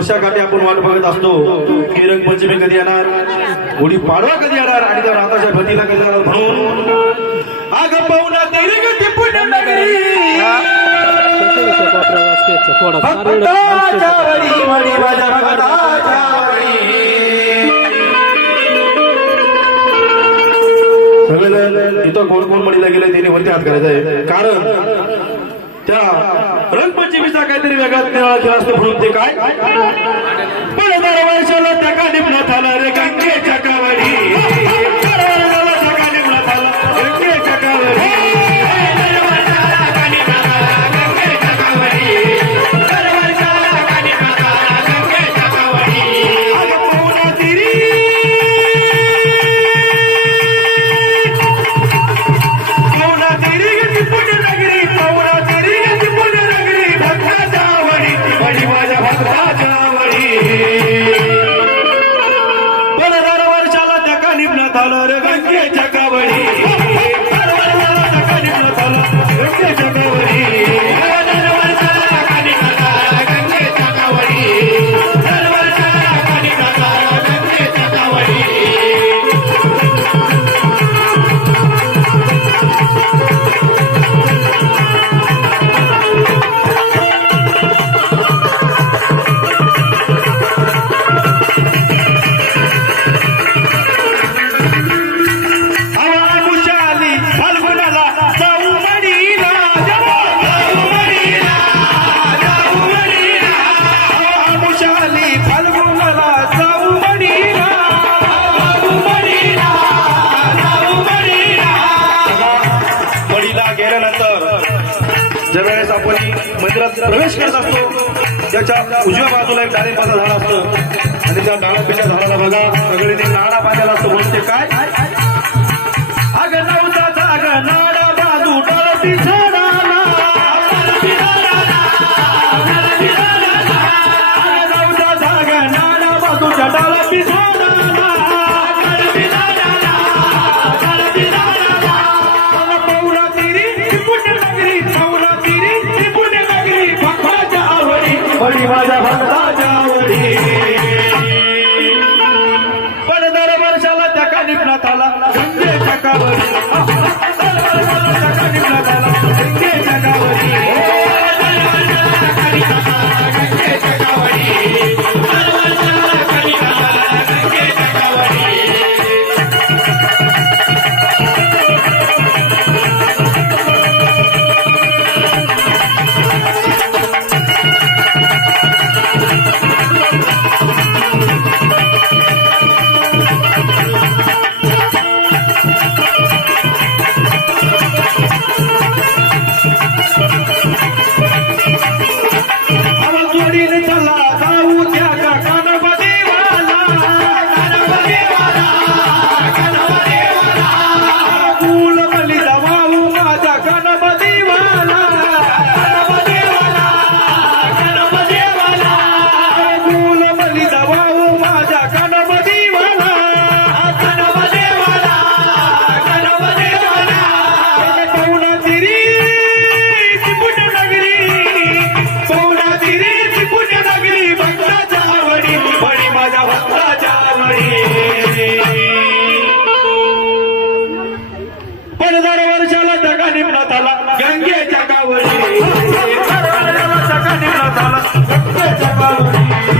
वर्षाकाठी आपण वाट बघत असतो. की रंगपंचमी कधी येणार? गुढी पाडवा कधी येणार? आणि त्या राताच्या भतीला कधी येणार म्हणून? आग पाहुणा तरी ती पुण्यनगरी भक्ताच्या वडी इथं कोण कोण मडीला गेले त्यांनी वरती हात करायचा आहे. कारण त्या रंगपंचमीचा काहीतरी वेगळा निराळा खेळ असतो म्हणून ते काय? आलं रे मंदिरात प्रवेश करत असतो. त्याच्या उजव्या बाजूला एक डाळिंबाचं झाड असतं. आणि त्या डाळिंबाच्या झाडाला बघा सगळे ते नाडा बांधलेला असतो. म्हणून ते काय? अग नवता जाग नाडा बाजू डळती झाडाला. अग नाडा बाजूच्या डळती निपणात आला गंगेच्या कावर. निम्नाताला गंगेच्या गावरी. सर्व जग सगळ्या निम्नाताला गंगेच्या गावरी.